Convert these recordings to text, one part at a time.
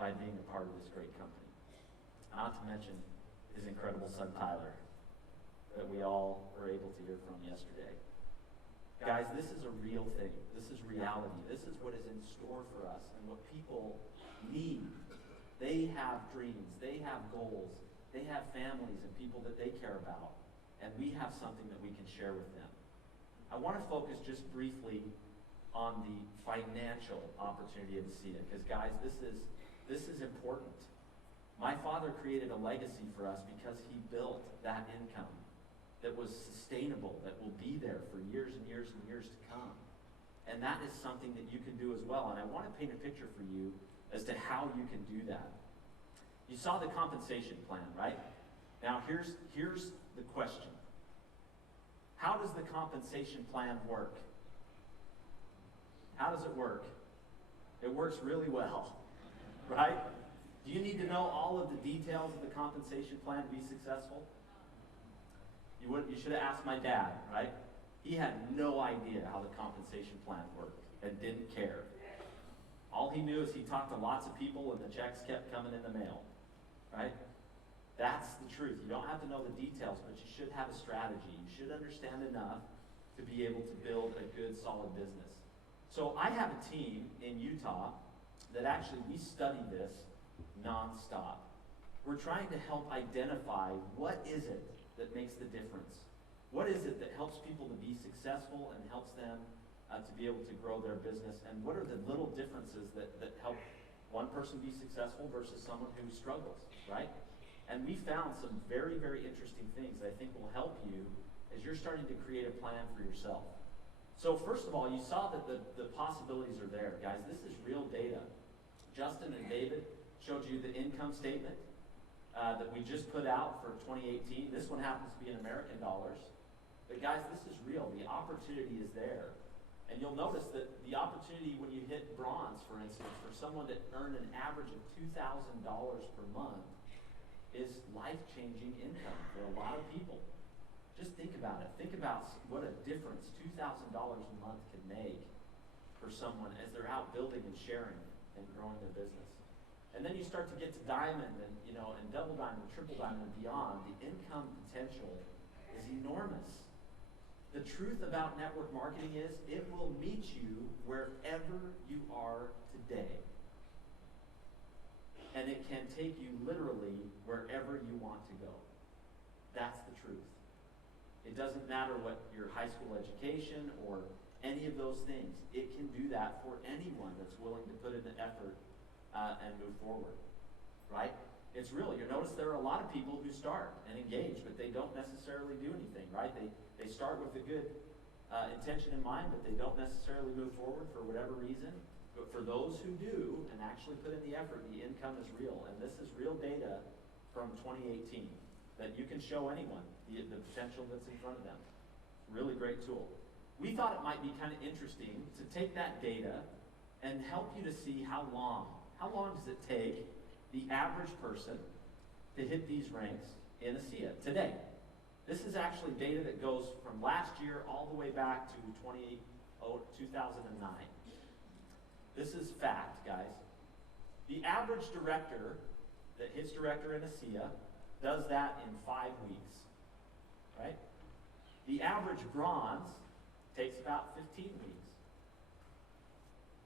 by being a part of this great company. Not to mention his incredible son, Tyler, that we all were able to hear from yesterday. Guys, this is a real thing. This is reality. This is what is in store for us and what people need. They have dreams. They have goals. They have families and people that they care about. And we have something that we can share with them. I want to focus just briefly on the financial opportunity of ASEA, because guys, this is important. My father created a legacy for us because he built that income that was sustainable, that will be there for years and years and years to come. And that is something that you can do as well. And I want to paint a picture for you as to how you can do that. You saw the compensation plan, right? Now here's the question. How does the compensation plan work? How does it work? It works really well, right? Do you need to know all of the details of the compensation plan to be successful? You should have asked my dad, right? He had no idea how the compensation plan worked and didn't care. All he knew is he talked to lots of people and the checks kept coming in the mail, right? That's the truth. You don't have to know the details, but you should have a strategy. You should understand enough to be able to build a good, solid business. So I have a team in Utah that actually we study this nonstop. We're trying to help identify what is it that makes the difference. What is it that helps people to be successful and helps them to be able to grow their business? And what are the little differences that help one person be successful versus someone who struggles, right? And we found some very, very interesting things that I think will help you as you're starting to create a plan for yourself. So first of all, you saw that the possibilities are there. Guys, this is real data. Justin and David showed you the income statement that we just put out for 2018. This one happens to be in American dollars. But guys, this is real. The opportunity is there. And you'll notice that the opportunity when you hit bronze, for instance, for someone to earn an average of $2,000 per month is life-changing income for a lot of people. Just think about it. Think about what a difference $2,000 a month can make for someone as they're out building and sharing and growing their business. And then you start to get to diamond and double diamond, triple diamond and beyond. The income potential is enormous. The truth about network marketing is it will meet you wherever you are today. And it can take you literally wherever you want to go. That's the truth. It doesn't matter what your high school education or any of those things. It can do that for anyone that's willing to put in the effort and move forward, right? It's real. You notice there are a lot of people who start and engage, but they don't necessarily do anything, right? They start with a good intention in mind, but they don't necessarily move forward for whatever reason. But for those who do and actually put in the effort, the income is real. And this is real data from 2018 that you can show anyone the potential that's in front of them. Really great tool. We thought it might be kind of interesting to take that data and help you to see how long does it take the average person to hit these ranks in ASEA today. This is actually data that goes from last year all the way back to 2009. This is fact, guys. The average director that hits director in ASEA does that in 5 weeks, right? The average bronze takes about 15 weeks.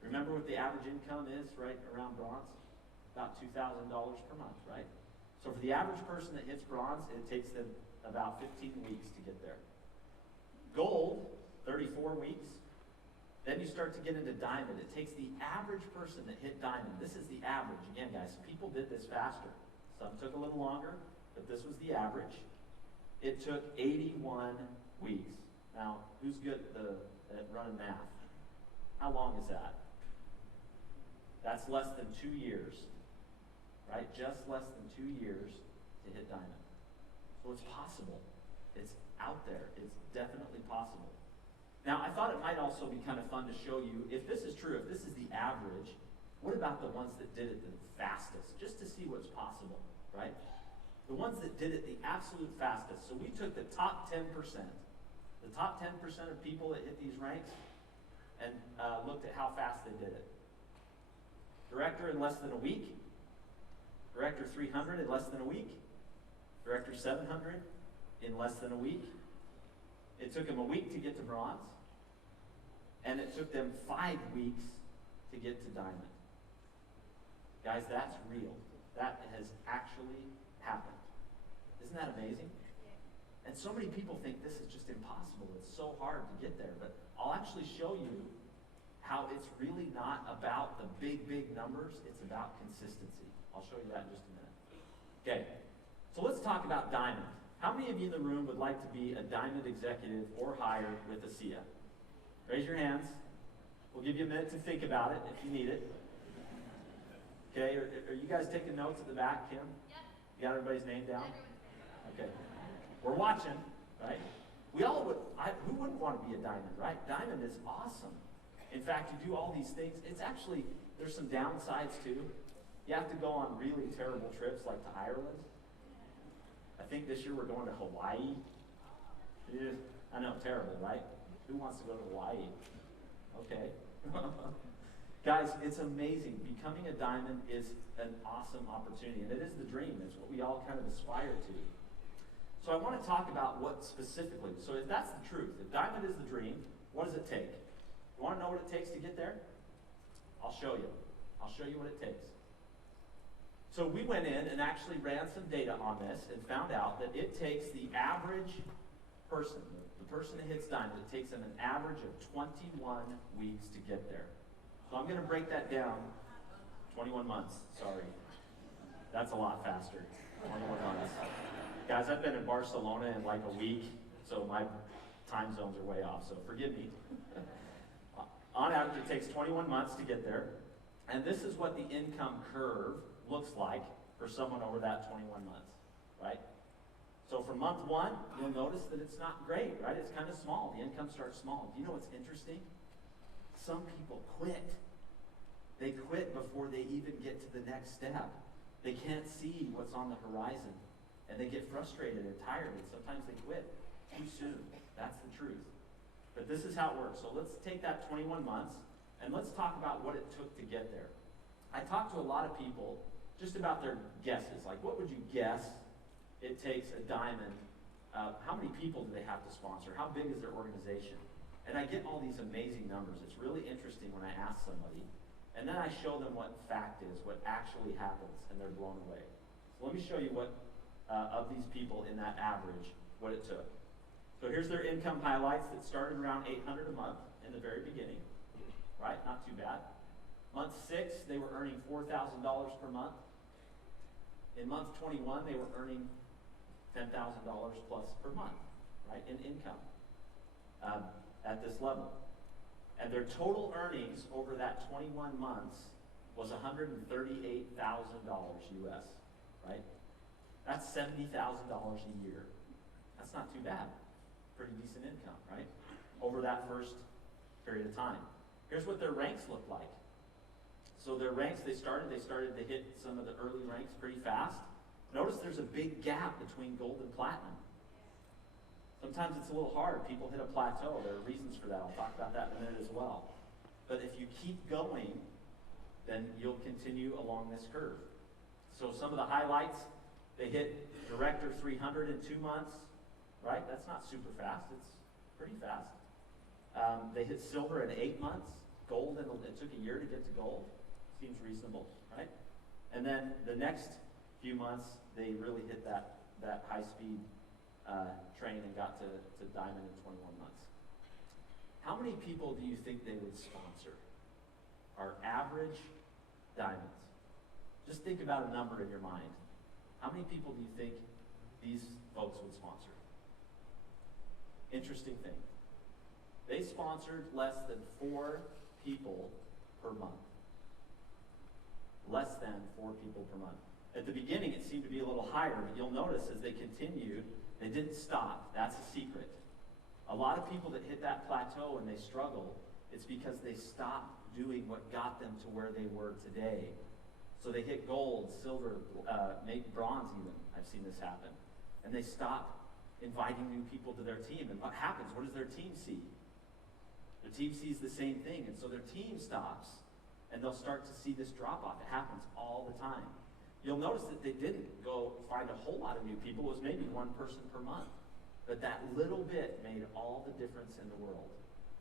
Remember what the average income is right around bronze? About $2,000 per month, right? So for the average person that hits bronze, it takes them about 15 weeks to get there. Gold, 34 weeks. Then you start to get into diamond. It takes the average person that hit diamond. This is the average. Again, guys, people did this faster. Some took a little longer, but this was the average. It took 81 weeks. Now, who's good at running math? How long is that? That's less than 2 years, right? Just less than 2 years to hit diamond. So it's possible. It's out there. It's definitely possible. Now, I thought it might also be kind of fun to show you, if this is true, if this is the average, what about the ones that did it the fastest? Just to see what's possible, right? The ones that did it the absolute fastest. So we took the top 10%. The top 10% of people that hit these ranks and looked at how fast they did it. Director in less than a week, Director 300 in less than a week. Director 700 in less than a week. It took them a week to get to bronze. And it took them 5 weeks to get to diamond. Guys, that's real. That has actually happened. Isn't that amazing? And so many people think this is just impossible. It's so hard to get there. But I'll actually show you how it's really not about the big, big numbers. It's about consistency. I'll show you that in just a minute. Okay, so let's talk about diamond. How many of you in the room would like to be a diamond executive or higher with ASEA? Raise your hands. We'll give you a minute to think about it if you need it. Okay, are you guys taking notes at the back, Kim? Yep. You got everybody's name down? Okay. We're watching, right? We all would, who wouldn't want to be a diamond, right? Diamond is awesome. In fact, you do all these things. It's actually, there's some downsides too. You have to go on really terrible trips like to Ireland. I think this year we're going to Hawaii. Yeah, I know, terrible, right? Who wants to go to Hawaii? Okay. Guys, it's amazing. Becoming a diamond is an awesome opportunity, and it is the dream. It's what we all kind of aspire to. So I want to talk about what specifically. So if that's the truth, if diamond is the dream, what does it take? You want to know what it takes to get there? I'll show you. I'll show you what it takes. So we went in and actually ran some data on this and found out that it takes the average person, the person that hits diamond, it takes them an average of 21 weeks to get there. So I'm going to break that down. 21 months, sorry. That's a lot faster. 21 months. Guys, I've been in Barcelona in like a week, so my time zones are way off, so forgive me. On average, it takes 21 months to get there, and this is what the income curve looks like for someone over that 21 months, right? So for month 1, you'll notice that it's not great, right? It's kind of small. The income starts small. Do you know what's interesting? Some people quit. They quit before they even get to the next step. They can't see what's on the horizon. And they get frustrated and tired, and sometimes they quit too soon. That's the truth. But this is how it works. So let's take that 21 months, and let's talk about what it took to get there. I talked to a lot of people just about their guesses. Like, what would you guess it takes a diamond? How many people do they have to sponsor? How big is their organization? And I get all these amazing numbers. It's really interesting when I ask somebody. And then I show them what fact is, what actually happens, and they're blown away. So let me show you what of these people in that average, what it took. So here's their income highlights that started around $800 a month in the very beginning, right? Not too bad. Month 6, they were earning $4,000 per month. In month 21, they were earning $10,000 plus per month, right, in income at this level. And their total earnings over that 21 months was $138,000 US, right? That's $70,000 a year. That's not too bad. Pretty decent income, right? Over that first period of time. Here's what their ranks look like. So their ranks, they started to hit some of the early ranks pretty fast. Notice there's a big gap between gold and platinum. Sometimes it's a little hard. People hit a plateau. There are reasons for that. I'll talk about that in a minute as well. But if you keep going, then you'll continue along this curve. So some of the highlights, they hit Director 300 in 2 months, right? That's not super fast. It's pretty fast. They hit silver in 8 months. Gold, it took a year to get to gold. Seems reasonable, right? And then the next few months, they really hit that high-speed train and got to diamond in 21 months. How many people do you think they would sponsor? Our average diamonds. Just think about a number in your mind. How many people do you think these folks would sponsor? Interesting thing. They sponsored less than 4 people per month. Less than 4 people per month. At the beginning, it seemed to be a little higher, but you'll notice as they continued, they didn't stop. That's a secret. A lot of people that hit that plateau and they struggle, it's because they stopped doing what got them to where they were today. So they hit gold, silver, maybe bronze even. I've seen this happen. And they stop inviting new people to their team. And what happens? What does their team see? Their team sees the same thing, and so their team stops, and they'll start to see this drop-off. It happens all the time. you'll notice that they didn't go find a whole lot of new people. It was maybe one person per month. But that little bit made all the difference in the world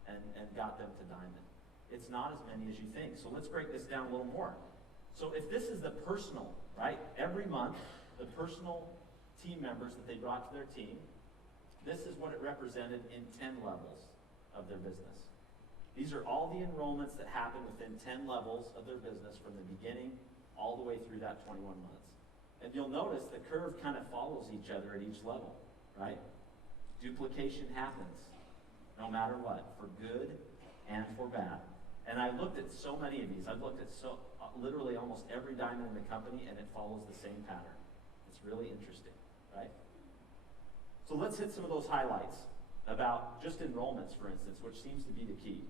and got them to Diamond. It's not as many as you think. So let's break this down a little more. So if this is the personal, right? Every month, the personal team members that they brought to their team, this is what it represented in 10 levels of their business. These are all the enrollments that happen within 10 levels of their business from the beginning all the way through that 21 months. And you'll notice the curve kind of follows each other at each level, right? Duplication happens no matter what, for good and for bad. And I looked at so many of these. I've looked at literally almost every diamond in the company, and it follows the same pattern. It's really interesting, right? So let's hit some of those highlights about just enrollments, for instance, which seems to be the key.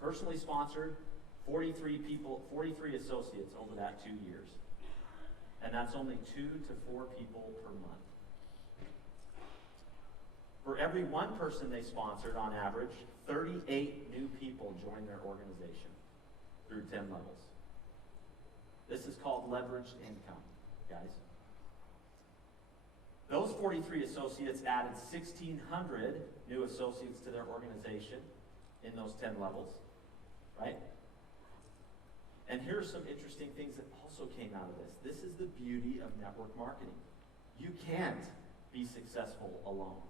Personally sponsored, 43 associates over that 2 years. And that's only 2 to 4 people per month. For every one person they sponsored, on average, 38 new people joined their organization through 10 levels. This is called leveraged income, guys. Those 43 associates added 1,600 new associates to their organization in those 10 levels, right? And here are some interesting things that also came out of this. This is the beauty of network marketing. You can't be successful alone.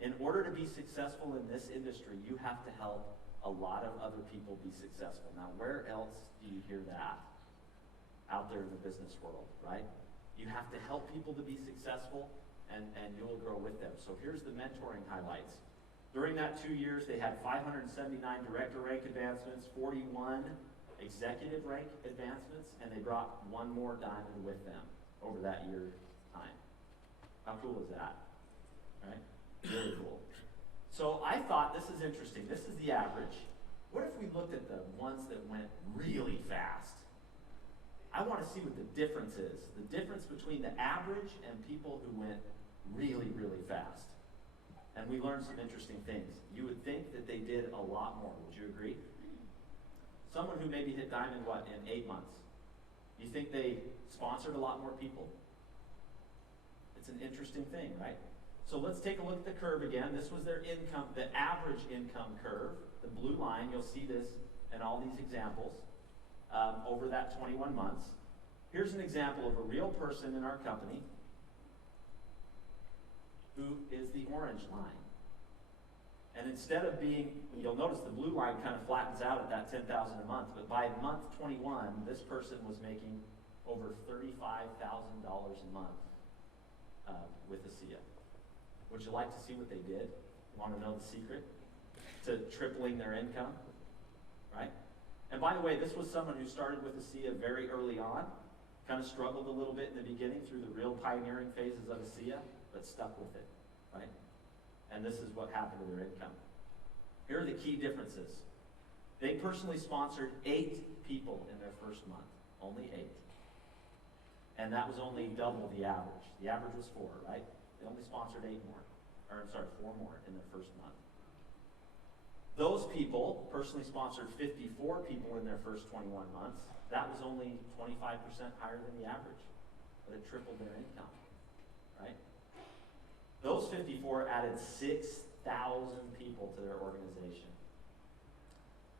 In order to be successful in this industry, you have to help a lot of other people be successful. Now, where else do you hear that? Out there in the business world, right? You have to help people to be successful, and you will grow with them. So here's the mentoring highlights. During that 2 years, they had 579 director rank advancements, 41 executive rank advancements, and they brought one more diamond with them over that year time. How cool is that? Right? Really cool. So I thought, this is interesting. This is the average. What if we looked at the ones that went really fast? I want to see what the difference is. The difference between the average and people who went really, really fast. And we learned some interesting things. You would think that they did a lot more. Would you agree? Someone who maybe hit diamond, in 8 months? You think they sponsored a lot more people? It's an interesting thing, right? So let's take a look at the curve again. This was their income, the average income curve. The blue line, you'll see this in all these examples. Over that 21 months. Here's an example of a real person in our company who is the orange line. And instead of being, you'll notice the blue line kind of flattens out at that $10,000 a month, but by month 21, this person was making over $35,000 a month with ASEA. Would you like to see what they did? You want to know the secret to tripling their income? Right? And by the way, this was someone who started with ASEA very early on, kind of struggled a little bit in the beginning through the real pioneering phases of ASEA, but stuck with it, right? And this is what happened to their income. Here are the key differences. They personally sponsored 8 people in their first month, only 8. And that was only double the average. The average was 4, right? They only sponsored 4 more in their first month. Those people personally sponsored 54 people in their first 21 months. That was only 25% higher than the average, but it tripled their income, right? Those 54 added 6,000 people to their organization,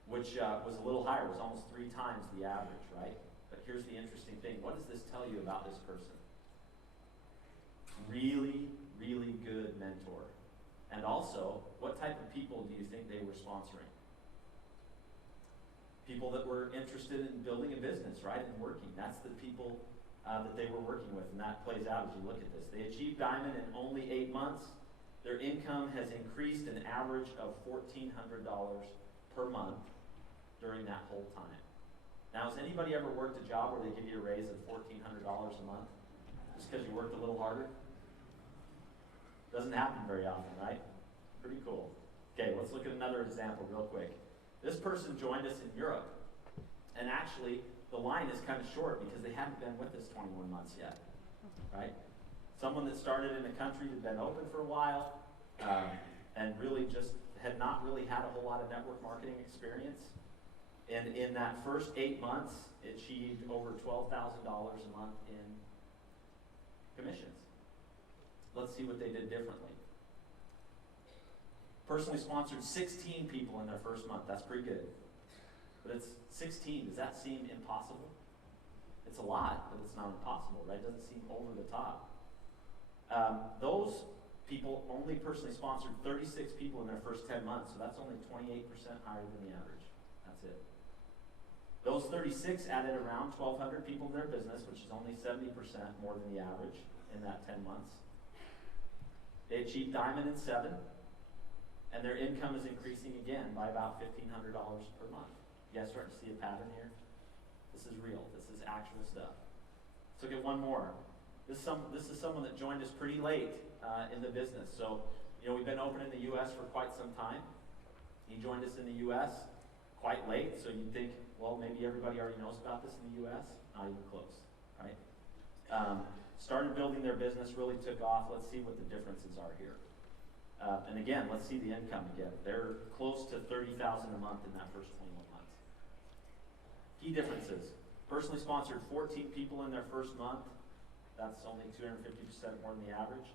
which was a little higher. It was almost 3 times the average, right? But here's the interesting thing. What does this tell you about this person? Really, really good mentor. And also, what type of people do you think they were sponsoring? People that were interested in building a business, right, and working. That's the people that they were working with, and that plays out as you look at this. They achieved diamond in only 8 months. Their income has increased an average of $1,400 per month during that whole time. Now, has anybody ever worked a job where they give you a raise of $1,400 a month just because you worked a little harder? Doesn't happen very often, right? Pretty cool. Okay, let's look at another example real quick. This person joined us in Europe, and actually the line is kind of short because they haven't been with us 21 months yet, right? Someone that started in a country that had been open for a while and really just had not really had a whole lot of network marketing experience. And in that first 8 months, it achieved over $12,000 a month in commissions. Let's see what they did differently. Personally sponsored 16 people in their first month. That's pretty good. But it's 16. Does that seem impossible? It's a lot, but it's not impossible, right? It doesn't seem over the top. Those people only personally sponsored 36 people in their first 10 months, so that's only 28% higher than the average. That's it. Those 36 added around 1,200 people to their business, which is only 70% more than the average in that 10 months. They achieved diamond in 7, and their income is increasing again by about $1,500 per month. You guys starting to see a pattern here? This is real. This is actual stuff. Let's look at one more. This is someone that joined us pretty late in the business. So, we've been open in the U.S. for quite some time. He joined us in the U.S. quite late, so you'd think, well, maybe everybody already knows about this in the U.S. Not even close, right? Started building their business, really took off. Let's see what the differences are here. And again, let's see the income again. They're close to $30,000 a month in that first 21 months. Key differences. Personally sponsored 14 people in their first month. That's only 250% more than the average.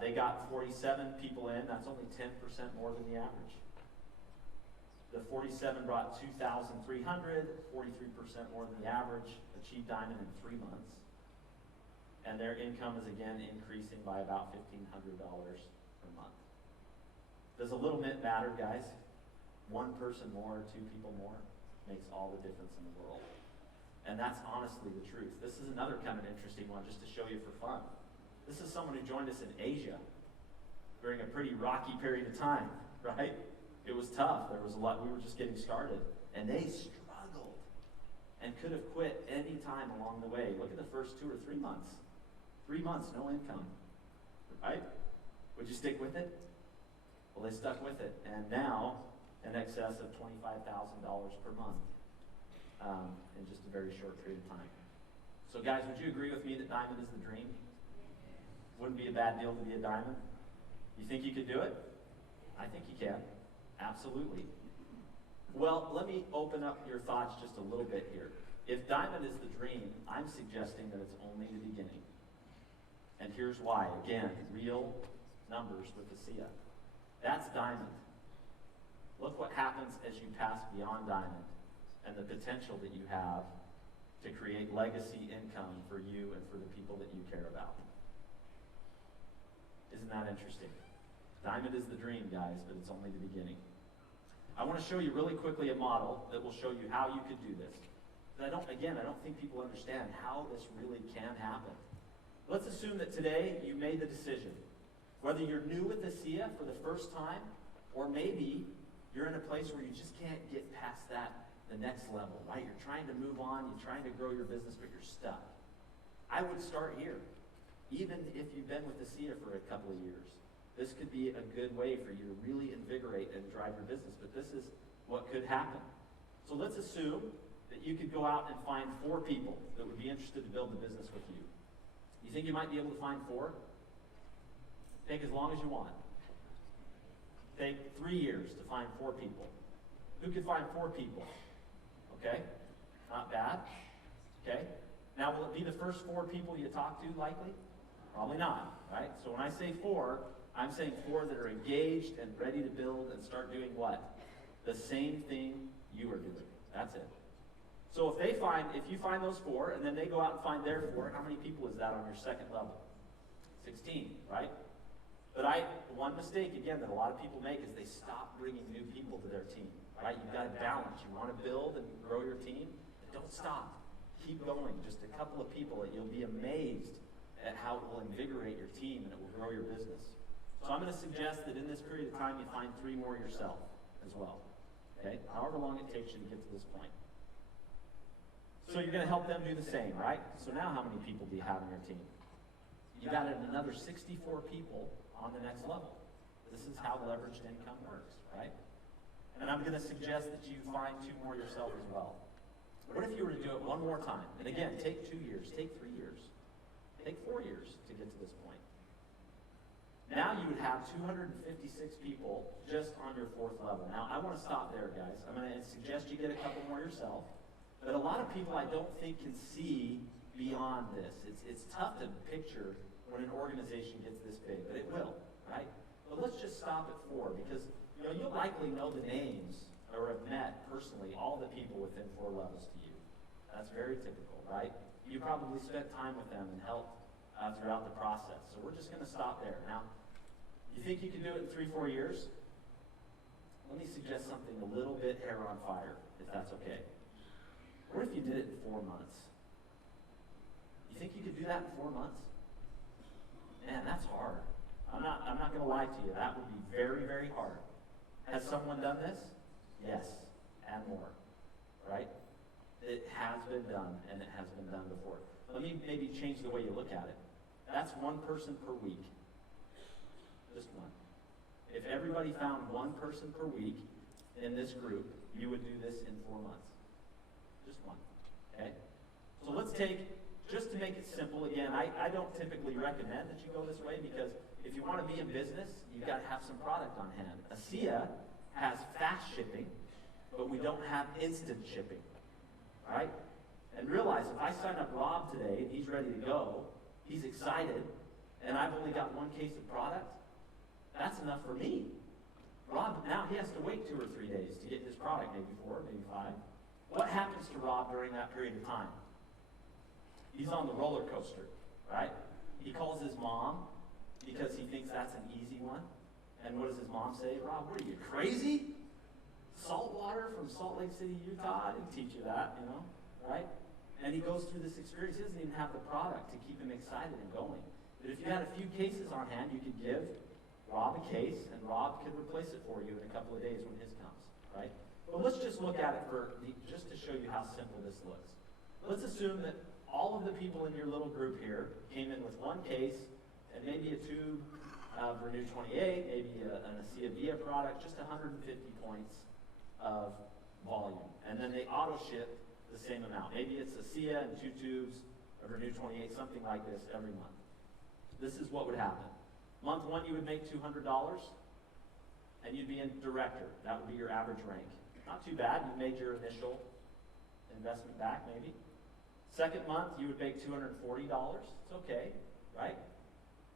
They got 47 people in. That's only 10% more than the average. The 47 brought 2,300, 43% more than the average, achieved diamond in 3 months. And their income is again increasing by about $1,500 per month. Does a little bit matter, guys? One person more, 2 people more makes all the difference in the world. And that's honestly the truth. This is another kind of interesting one just to show you for fun. This is someone who joined us in Asia during a pretty rocky period of time, right? It was tough. There was a lot. We were just getting started. And they struggled and could have quit any time along the way. Look at the first 2 or 3 months. 3 months, no income, right? Would you stick with it? Well, they stuck with it. And now, in excess of $25,000 per month in just a very short period of time. So guys, would you agree with me that diamond is the dream? Wouldn't be a bad deal to be a diamond? You think you could do it? I think you can. Absolutely. Well, let me open up your thoughts just a little bit here. If diamond is the dream, I'm suggesting that it's only the beginning. And here's why. Again, real numbers with the SIA. That's diamond. Look what happens as you pass beyond diamond and the potential that you have to create legacy income for you and for the people that you care about. Isn't that interesting? Diamond is the dream, guys, but it's only the beginning. I want to show you really quickly a model that will show you how you could do this. But I don't think people understand how this really can happen. Let's assume that today you made the decision. Whether you're new with the SIA for the first time, or maybe you're in a place where you just can't get past the next level, right? You're trying to move on, you're trying to grow your business, but you're stuck. I would start here, even if you've been with the SIA for a couple of years. This could be a good way for you to really invigorate and drive your business, but this is what could happen. So let's assume that you could go out and find 4 people that would be interested to build the business with you. You think you might be able to find 4? Take as long as you want. Take 3 years to find 4 people. Who could find 4 people? Okay, not bad. Okay, now will it be the first 4 people you talk to likely? Probably not, right? So when I say 4, I'm saying 4 that are engaged and ready to build and start doing what? The same thing you are doing. That's it. So if you find those 4 and then they go out and find their 4, how many people is that on your second level? 16, right? But one mistake, again, that a lot of people make is they stop bringing new people to their team, right? You've got to balance. You want to build and grow your team, but don't stop. Keep going. Just a couple of people that you'll be amazed at how it will invigorate your team and it will grow your business. So I'm going to suggest that in this period of time, you find 3 more yourself as well, okay? However long it takes you to get to this point. So you're going to help them do the same, right? So now how many people do you have on your team? You've added another 64 people on the next level. This is how leveraged income works, right? And I'm going to suggest that you find 2 more yourself as well. What if you were to do it one more time? And again, take 2 years, take 3 years, take 4 years to get to this point. Now you would have 256 people just on your 4th level. Now, I want to stop there, guys. I'm going to suggest you get a couple more yourself. But a lot of people I don't think can see beyond this. It's tough to picture when an organization gets this big, but it will, right? But let's just stop at 4 because you'll likely know the names or have met personally all the people within 4 levels to you. That's very typical, right? You probably spent time with them and helped throughout the process. So we're just going to stop there. Now, you think you can do it in 3-4 years? Let me suggest something a little bit hair on fire, if that's okay. What if you did it in 4 months? You think you could do that in 4 months? Man, that's hard. I'm not going to lie to you. That would be very, very hard. Has someone done this? Yes, and more, right? It has been done, and it has been done before. Let me maybe change the way you look at it. That's 1 person per week. Just 1. If everybody found 1 person per week in this group, you would do this in 4 months. Just 1. Okay? So let's take, just to make it simple, again, I don't typically recommend that you go this way because if you want to be in business, you've got to have some product on hand. ASEA has fast shipping, but we don't have instant shipping. Right? And realize if I sign up Rob today and he's ready to go, he's excited, and I've only got 1 case of product, that's enough for me. Rob, now he has to wait 2 or 3 days to get his product, maybe 4, maybe 5. What happens to Rob during that period of time? He's on the roller coaster, right? He calls his mom because he thinks that's an easy one. And what does his mom say? Rob, what are you, crazy? Salt water from Salt Lake City, Utah? I didn't teach you that, right? And he goes through this experience. He doesn't even have the product to keep him excited and going. But if you had a few cases on hand, you could give Rob a case, and Rob could replace it for you in a couple of days when his comes, right? But let's just look at it just to show you how simple this looks. Let's assume that all of the people in your little group here came in with 1 case and maybe a tube of Renew 28, maybe an ASEA Via product, just 150 points of volume. And then they auto-ship the same amount. Maybe it's ASEA and 2 tubes of Renew 28, something like this every month. This is what would happen. Month 1, you would make $200, and you'd be in director. That would be your average rank. Not too bad. You made your initial investment back, maybe. 2nd month, you would make $240. It's okay, right?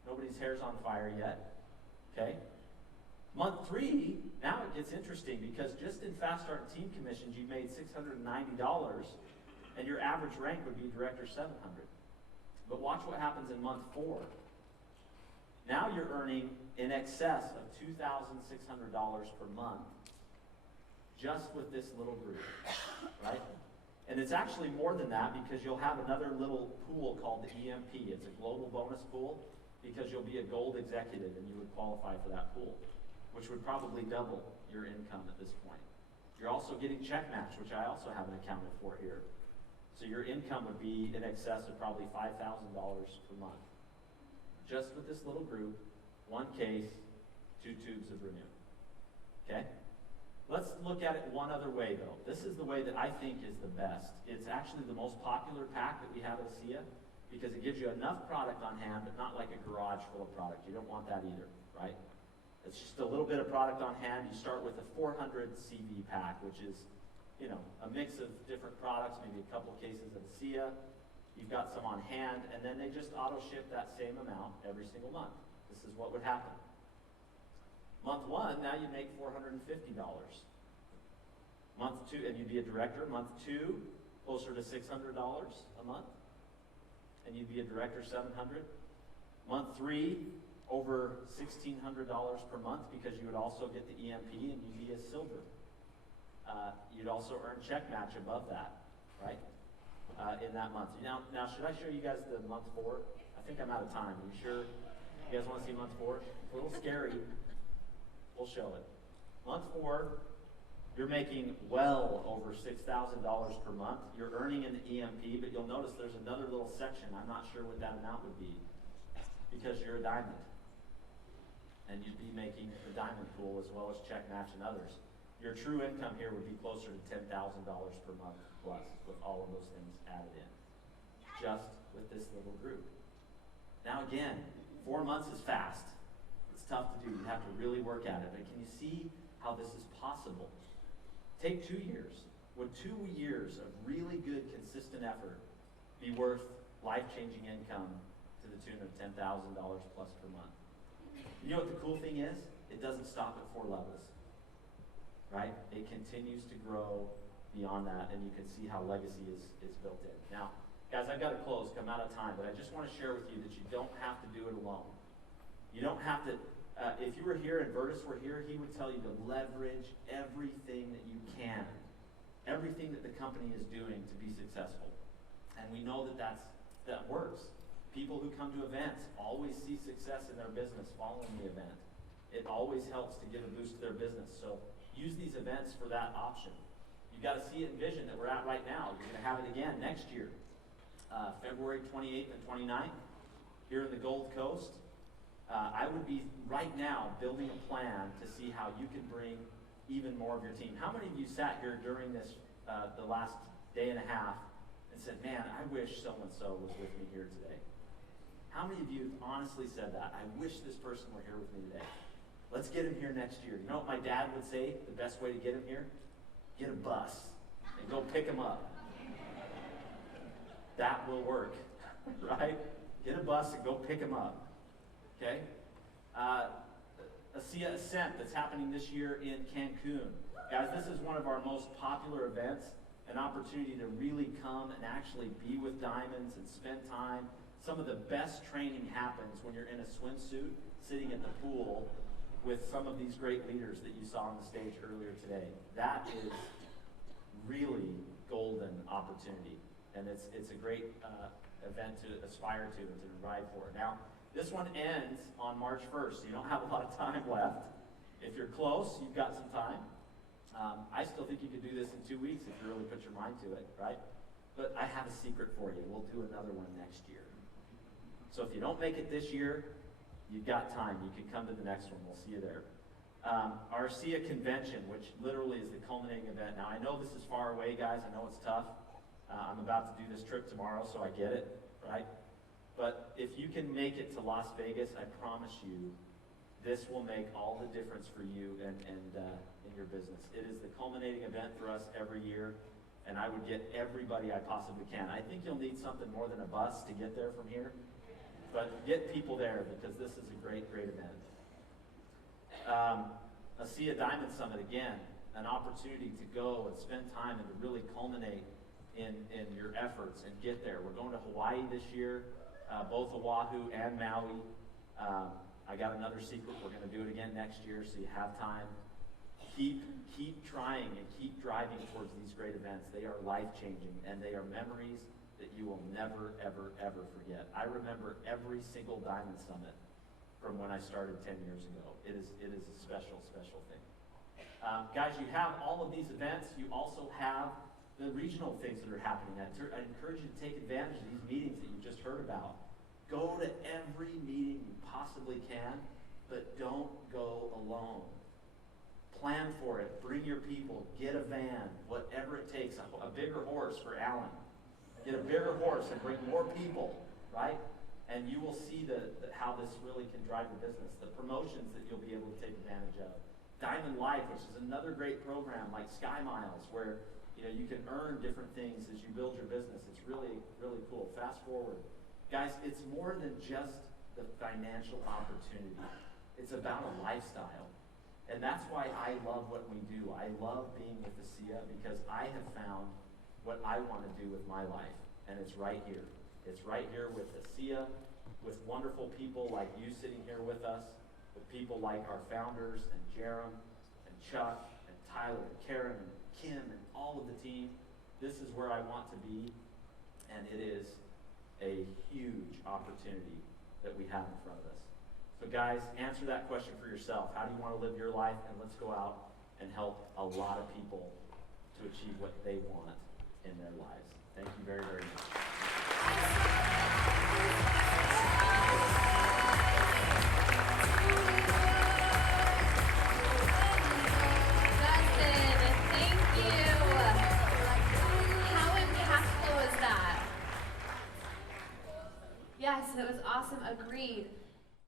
Nobody's hair's on fire yet. Okay? Month 3, now it gets interesting because just in Fast Start and Team Commissions, you made $690, and your average rank would be Director 700. But watch what happens in month 4. Now you're earning in excess of $2,600 per month just with this little group, right? And it's actually more than that because you'll have another little pool called the EMP. It's a global bonus pool because you'll be a gold executive and you would qualify for that pool, which would probably double your income at this point. You're also getting check match, which I also haven't accounted for here. So your income would be in excess of probably $5,000 per month. Just with this little group, 1 case, 2 tubes of Renew. Okay? Let's look at it one other way, though. This is the way that I think is the best. It's actually the most popular pack that we have at ASEA because it gives you enough product on hand, but not like a garage full of product. You don't want that either, right? It's just a little bit of product on hand. You start with a 400 CV pack, which is, a mix of different products, maybe a couple cases of ASEA. You've got some on hand, and then they just auto-ship that same amount every single month. This is what would happen. Month 1, now you make $450. Month 2, and you'd be a director. Month 2, closer to $600 a month, and you'd be a director, $700. Month 3, over $1,600 per month because you would also get the EMP and you'd be a silver. You'd also earn check match above that, right? In that month. Now, should I show you guys the month 4? I think I'm out of time. Are you sure? You guys want to see month 4? It's a little scary. We'll show it. Month 4, you're making well over $6,000 per month. You're earning an EMP, but you'll notice there's another little section. I'm not sure what that amount would be because you're a diamond. And you'd be making the diamond pool as well as check match and others. Your true income here would be closer to $10,000 per month plus with all of those things added in. Just with this little group. Now again, 4 months is fast. tough to do. You have to really work at it. But can you see how this is possible? Take 2 years. Would 2 years of really good, consistent effort be worth life-changing income to the tune of $10,000 plus per month? You know what the cool thing is? It doesn't stop at 4 levels, right? It continues to grow beyond that, and you can see how legacy is built in. Now, guys, I've got to close, come out of time, but I just want to share with you that you don't have to do it alone. You don't have to, if you were here and Vertus were here, he would tell you to leverage everything that you can, everything that the company is doing to be successful. And we know that works. People who come to events always see success in their business following the event. It always helps to give a boost to their business. So use these events for that option. You've got to see it in vision that we're at right now. You're going to have it again next year, February 28th and 29th, here in the Gold Coast. I would be right now building a plan to see how you can bring even more of your team. How many of you sat here during this, the last day and a half, and said, man, I wish so-and-so was with me here today? How many of you honestly said that? I wish this person were here with me today. Let's get him here next year. You know what my dad would say, the best way to get him here? Get a bus and go pick him up. That will work, right? Get a bus and go pick him up, okay? ASEA Ascent that's happening this year in Cancun. Guys, this is one of our most popular events, an opportunity to really come and actually be with diamonds and spend time. Some of the best training happens when you're in a swimsuit, sitting at the pool with some of these great leaders that you saw on the stage earlier today. That is really golden opportunity, and it's a great event to aspire to and to provide for. Now, this one ends on March 1st, so you don't have a lot of time left. If you're close, you've got some time. I still think you could do this in 2 weeks if you really put your mind to it, right? But I have a secret for you. We'll do another one next year. So if you don't make it this year, you've got time. You can come to the next one. We'll see you there. Our ASEA convention, which literally is the culminating event. Now, I know this is far away, guys. I know it's tough. I'm about to do this trip tomorrow, so I get it, right? But if you can make it to Las Vegas, I promise you, this will make all the difference for you and in your business. It is the culminating event for us every year, and I would get everybody I possibly can. I think you'll need something more than a bus to get there from here, but get people there because this is a great, great event. ASEA Diamond Summit, again, an opportunity to go and spend time and to really culminate in your efforts and get there. We're going to Hawaii this year, both Oahu and Maui. I got another secret. We're going to do it again next year, so you have time. Keep trying and keep driving towards these great events. They are life-changing, and they are memories that you will never, ever, ever forget. I remember every single Diamond Summit from when I started 10 years ago. It is a special, special thing. Guys, you have all of these events. You also have the regional things that are happening. I encourage you to take advantage of these meetings that you just heard about. Go to every meeting you possibly can, but don't go alone. Plan for it. Bring your people. Get a van. Whatever it takes. A bigger horse for Alan. Get a bigger horse and bring more people, right? And you will see how this really can drive your business. The promotions that you'll be able to take advantage of. Diamond Life, which is another great program like Sky Miles, where you can earn different things as you build your business. It's really, really cool. Fast forward. Guys, it's more than just the financial opportunity. It's about a lifestyle. And that's why I love what we do. I love being with ASEA because I have found what I want to do with my life. And it's right here. It's right here with ASEA, with wonderful people like you sitting here with us, with people like our founders and Jerem and Chuck and Tyler and Karen and Kim and all of the team. This is where I want to be, and it is a huge opportunity that we have in front of us. So guys, answer that question for yourself. How do you want to live your life? And let's go out and help a lot of people to achieve what they want in their lives. Thank you very, very much. Yes, it was awesome. Agreed.